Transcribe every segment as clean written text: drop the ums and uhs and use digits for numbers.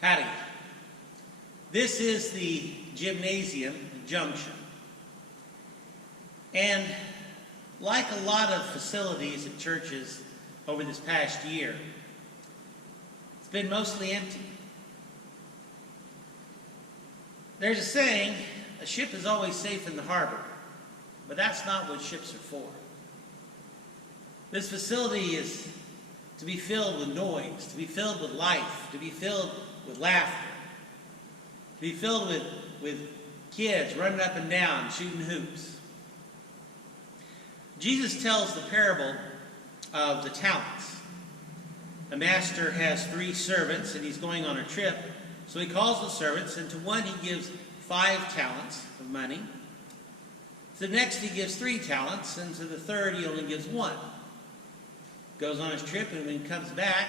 Howdy. This is the gymnasium junction. And like a lot of facilities at churches over this past year, it's been mostly empty. There's a saying, a ship is always safe in the harbor, but that's not what ships are for. This facility is to be filled with noise, to be filled with life, to be filled with laughter, to be filled with kids running up and down, shooting hoops. Jesus tells the parable of the talents. The master has 3 servants and he's going on a trip. So he calls the servants, and to one he gives 5 talents of money. To the next he gives 3 talents, and to the third he only gives 1. Goes on his trip, and when he comes back,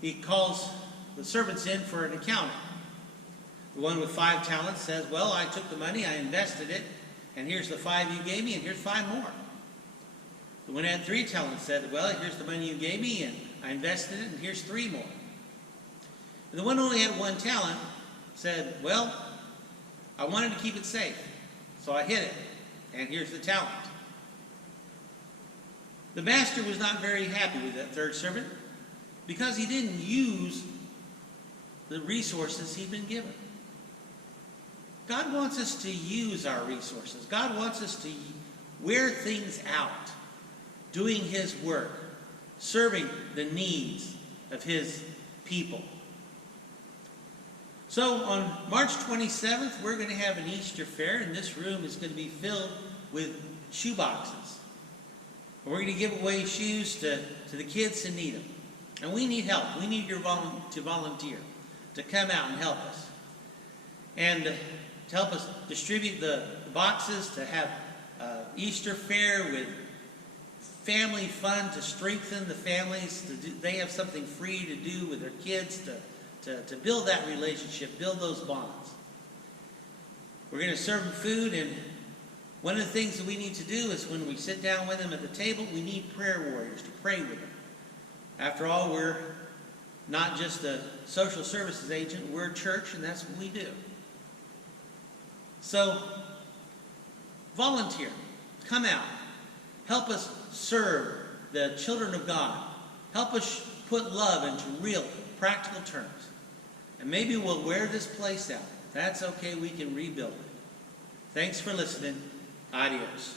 he calls the servants in for an accounting. The one with 5 talents says, well, I took the money, I invested it, and here's the 5 you gave me, and here's 5 more. The one who had 3 talents said, well, here's the money you gave me, and I invested it, and here's 3 more. And the one who only had 1 talent said, well, I wanted to keep it safe, so I hid it, and here's the talent. The master was not very happy with that third servant because he didn't use the resources he'd been given. God wants us to use our resources. God wants us to wear things out, doing His work, serving the needs of His people. So on March 27th, we're going to have an Easter fair, and this room is going to be filled with shoe boxes. And we're going to give away shoes to the kids who need them. And we need help. We need your to volunteer, to come out and help us. And to help us distribute the boxes, to have Easter fair with family fun, to strengthen the families. They have something free to do with their kids, to build that relationship, build those bonds. We're going to serve them food, and one of the things that we need to do is when we sit down with them at the table, we need prayer warriors to pray with them. After all, we're not just a social services agent, we're a church, and that's what we do. So, volunteer, come out, help us serve the children of God, help us put love into real, practical terms. And maybe we'll wear this place out. That's okay, we can rebuild it. Thanks for listening. Adios.